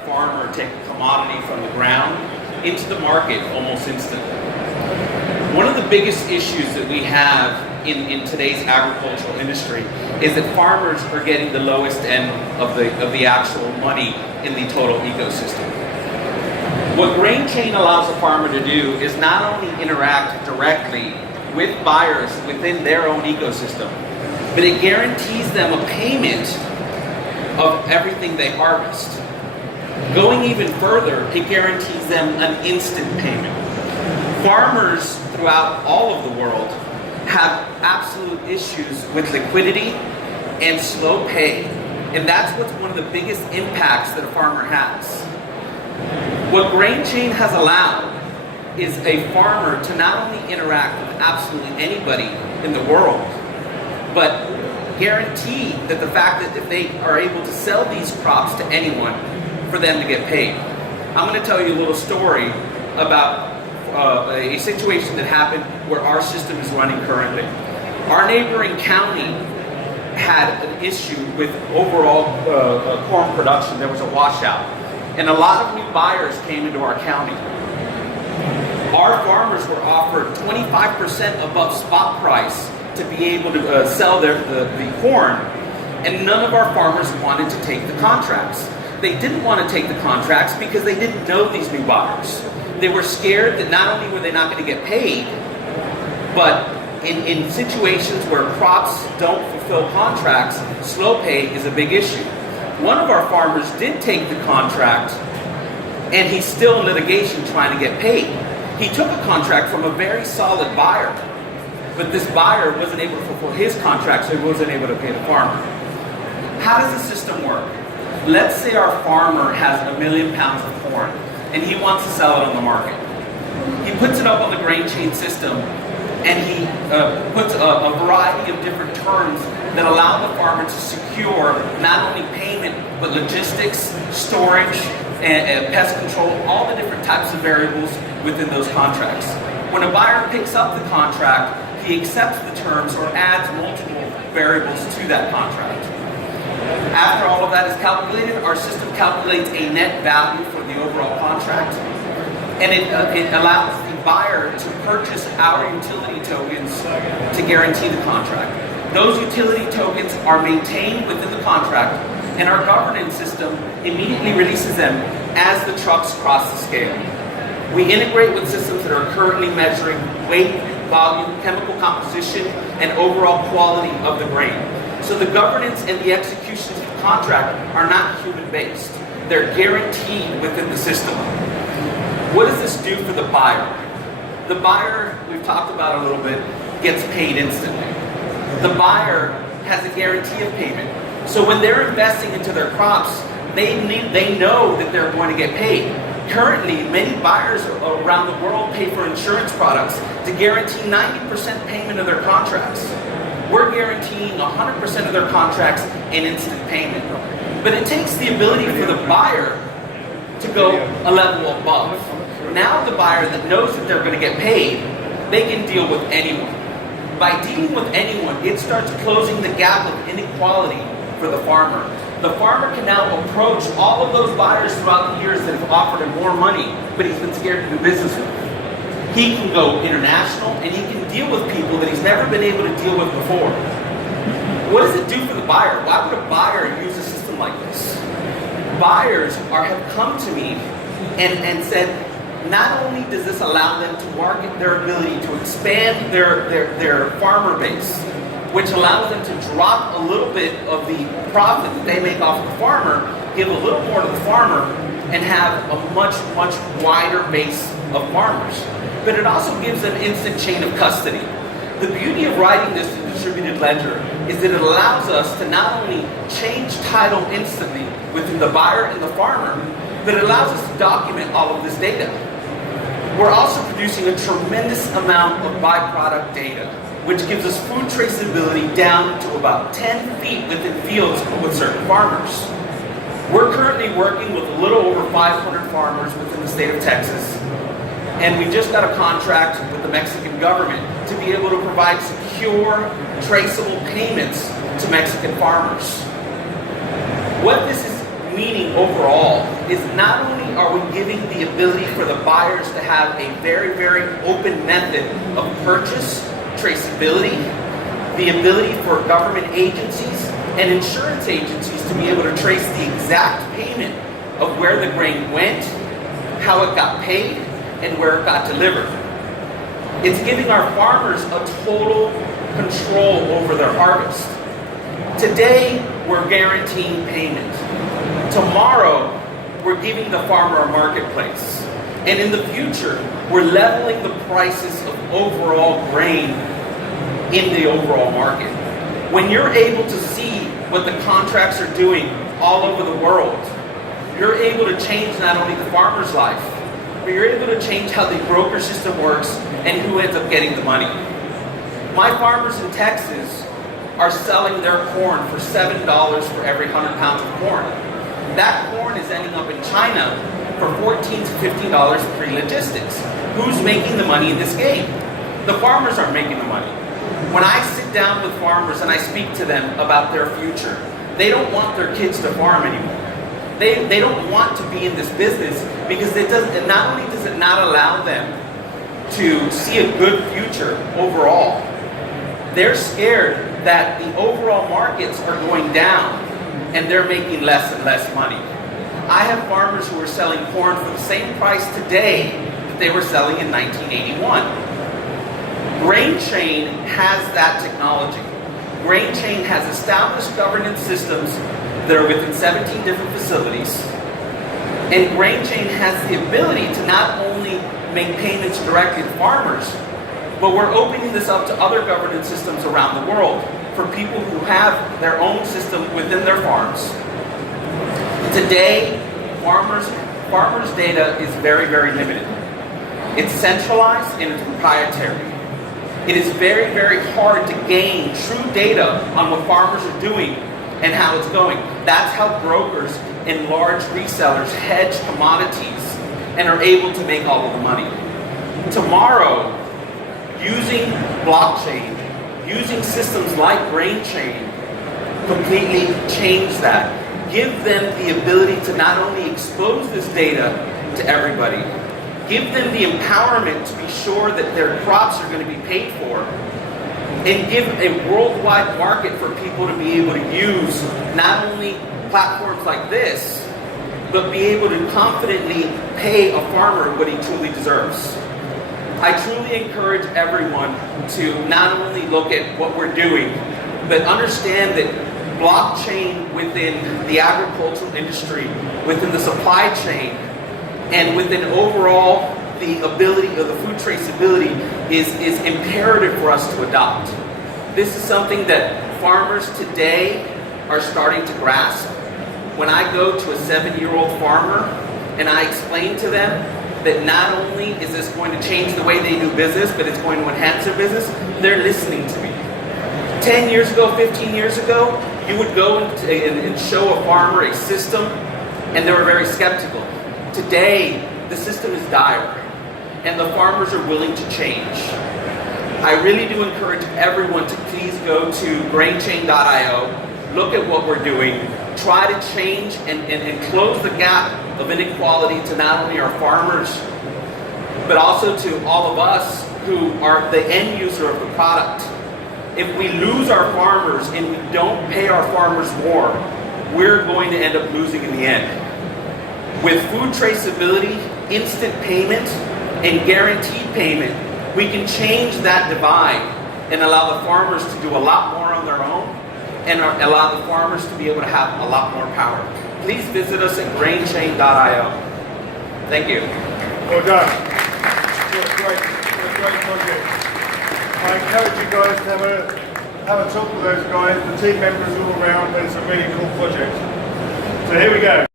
farmer take a commodity from the ground into the market almost instantly. One of the biggest issues that we have in today's agricultural industry is that farmers are getting the lowest end of the actual money in the total ecosystem. What GrainChain allows a farmer to do is not only interact directly with buyers within their own ecosystem, but it guarantees them a payment of everything they harvest. Going even further, it guarantees them an instant payment. Farmers throughout all of the world have absolute issues with liquidity and slow pay, and that's what's one of the biggest impacts that a farmer has. What GrainChain has allowed is a farmer to not only interact with absolutely anybody in the world, but guarantee that the fact that if they are able to sell these crops to anyone, for them to get paid. I'm going to tell you a little story about a situation that happened where our system is running currently. Our neighboring county had an issue with overall corn production. There was a washout, and a lot of new buyers came into our county. Our farmers were offered 25% above spot price to be able to sell the corn, and none of our farmers wanted to take the contracts. They didn't want to take the contracts because they didn't know these new buyers. They were scared that not only were they not going to get paid, but in situations where crops don't fulfill contracts, slow pay is a big issue. One of our farmers did take the contract, and he's still in litigation trying to get paid. He took a contract from a very solid buyer, but this buyer wasn't able to fulfill his contract, so he wasn't able to pay the farmer. How does the system work? Let's say our farmer has 1 million pounds of corn and he wants to sell it on the market. He puts it up on the GrainChain system and he puts a variety of different terms that allow the farmer to secure not only payment but logistics, storage, and pest control, all the different types of variables within those contracts. When a buyer picks up the contract, he accepts the terms or adds multiple variables to that contract. After all of that is calculated, our system calculates a net value for the overall contract, and it allows the buyer to purchase our utility tokens to guarantee the contract. Those utility tokens are maintained within the contract, and our governance system immediately releases them as the trucks cross the scale. We integrate with systems that are currently measuring weight, volume, chemical composition, and overall quality of the grain. So the governance and the executions of the contract are not human-based. They're guaranteed within the system. What does this do for the buyer? The buyer, we've talked about a little bit, gets paid instantly. The buyer has a guarantee of payment. So when they're investing into their crops, they know that they're going to get paid. Currently, many buyers around the world pay for insurance products to guarantee 90% payment of their contracts. We're guaranteeing 100% of their contracts in instant payment. But it takes the ability for the buyer to go a level above. Now the buyer that knows that they're going to get paid, they can deal with anyone. By dealing with anyone, it starts closing the gap of inequality for the farmer. The farmer can now approach all of those buyers throughout the years that have offered him more money, but he's been scared to do business with. He can go international, and he can deal with people that he's never been able to deal with before. What does it do for the buyer? Why would a buyer use a system like this? Buyers have come to me and said, not only does this allow them to market their ability to expand their farmer base, which allows them to drop a little bit of the profit that they make off the farmer, give a little more to the farmer, and have a much, much wider base of farmers. But it also gives them instant chain of custody. The beauty of writing this distributed ledger is that it allows us to not only change title instantly within the buyer and the farmer, but it allows us to document all of this data. We're also producing a tremendous amount of byproduct data, which gives us food traceability down to about 10 feet within fields with certain farmers. We're currently working with a little over 500 farmers within the state of Texas, and we just got a contract with the Mexican government to be able to provide secure, traceable payments to Mexican farmers. What this is meaning overall is not only are we giving the ability for the buyers to have a very, very open method of purchase, traceability, the ability for government agencies and insurance agencies to be able to trace the exact payment of where the grain went, how it got paid, and where it got delivered. It's giving our farmers a total control over their harvest. Today, we're guaranteeing payment. Tomorrow, we're giving the farmer a marketplace. And in the future, we're leveling the prices of overall grain in the overall market. When you're able to see what the contracts are doing all over the world, you're able to change not only the farmer's life, but you're able to change how the broker system works and who ends up getting the money. My farmers in Texas are selling their corn for $7 for every 100 pounds of corn. That corn is ending up in China for $14 to $15 pre-logistics. Who's making the money in this game? The farmers aren't making the money. When I sit down with farmers and I speak to them about their future, they don't want their kids to farm anymore. They don't want to be in this business because not only does it not allow them to see a good future overall, they're scared that the overall markets are going down and they're making less and less money. I have farmers who are selling corn for the same price today that they were selling in 1981. GrainChain has that technology. GrainChain has established governance systems that are within 17 different facilities. And GrainChain has the ability to not only make payments directly to farmers, but we're opening this up to other governance systems around the world for people who have their own system within their farms. Today, farmers' data is very, very limited. It's centralized and it's proprietary. It is very, very hard to gain true data on what farmers are doing and how it's going. That's how brokers and large resellers hedge commodities and are able to make all of the money. Tomorrow, using blockchain, using systems like GrainChain, completely change that. Give them the ability to not only expose this data to everybody, give them the empowerment to be sure that their crops are going to be paid for, and give a worldwide market for people to be able to use not only platforms like this, but be able to confidently pay a farmer what he truly deserves. I truly encourage everyone to not only look at what we're doing, but understand that blockchain within the agricultural industry, within the supply chain, and within overall the ability of the food traceability is imperative for us to adopt. This is something that farmers today are starting to grasp. When I go to a 7-year-old farmer and I explain to them that not only is this going to change the way they do business, but it's going to enhance their business, they're listening to me. 10 years ago, 15 years ago, you would go and show a farmer a system and they were very skeptical. Today, the system is dire and the farmers are willing to change. I really do encourage everyone to please go to GrainChain.io, look at what we're doing, try to change and close the gap of inequality to not only our farmers, but also to all of us who are the end user of the product. If we lose our farmers and we don't pay our farmers more, we're going to end up losing in the end. With food traceability, instant payment, and guaranteed payment, we can change that divide and allow the farmers to do a lot more on their own and allow the farmers to be able to have a lot more power. Please visit us at GrainChain.io. Thank you. Well done. What a great project. I encourage you guys to have a talk with those guys, the team members all around. It's a really cool project. So here we go.